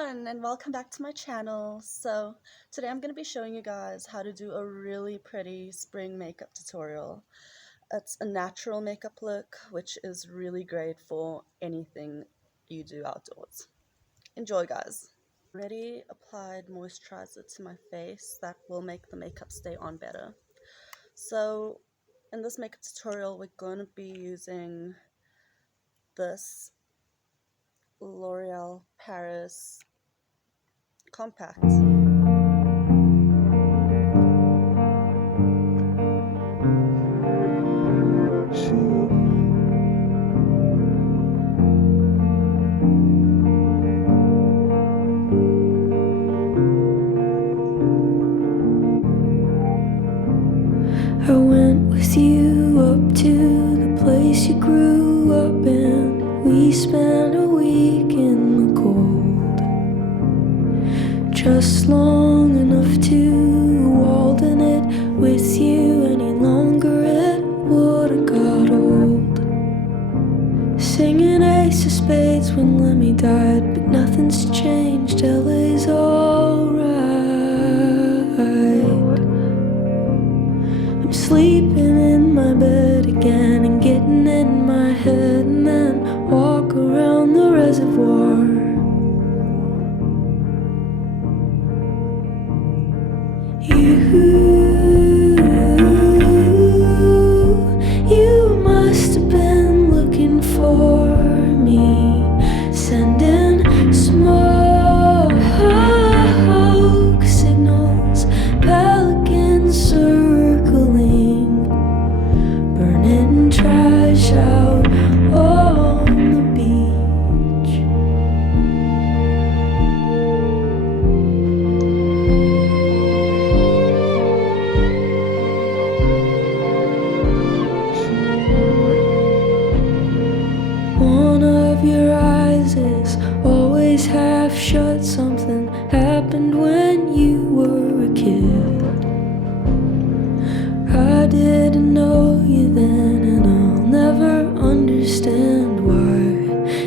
everyone, and welcome back to my channel. So today I'm going to be showing you guys how to do a really pretty spring makeup tutorial. It's a natural makeup look, which is really great for anything you do outdoors. Enjoy, guys. Already applied moisturizer to my face that will make the makeup stay on better. So in this makeup tutorial we're going to be using this Loréal Paris compact. I went with you up to the place you grew up in. We spent a week in the cold, just long enough to hold in it with you. Any longer it would've got old. Singing Ace of Spades when Lemmy died, but nothing's changed, LA's alright. I'm sleeping in my bed again and getting in my head, and then walk around the reservoir. You must have been looking for me, sending smoke signals, pelicans circling, burning trash out on the beach. One of your eyes is always half shut. Something happened when you were a kid. I didn't know you then, and I'll never understand why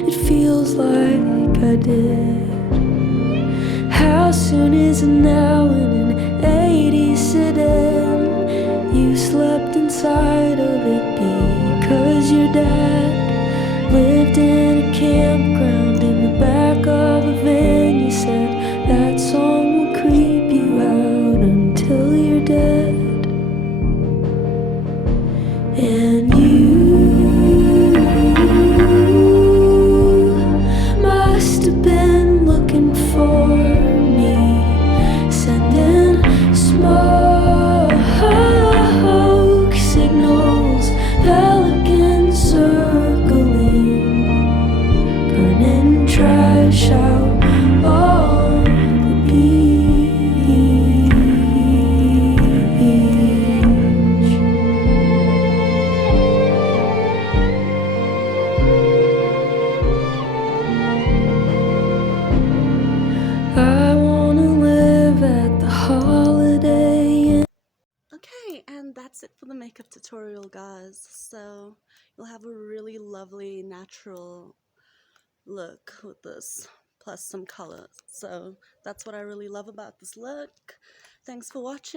it feels like I did. How soon is it now in an 80s sedan? You slept inside of it because your dad lived in a campground in the back of a van. You said that song will creep you out until you're dead. And you must have been looking for me, sending smoke signals, pelicans circling, burning trash out on the beach. I wanna live at the Holiday Inn. Okay, and that's it for the makeup tutorial, guys. So you'll have a really lovely natural look with this, plus some color. So that's what I really love about this look. Thanks for watching.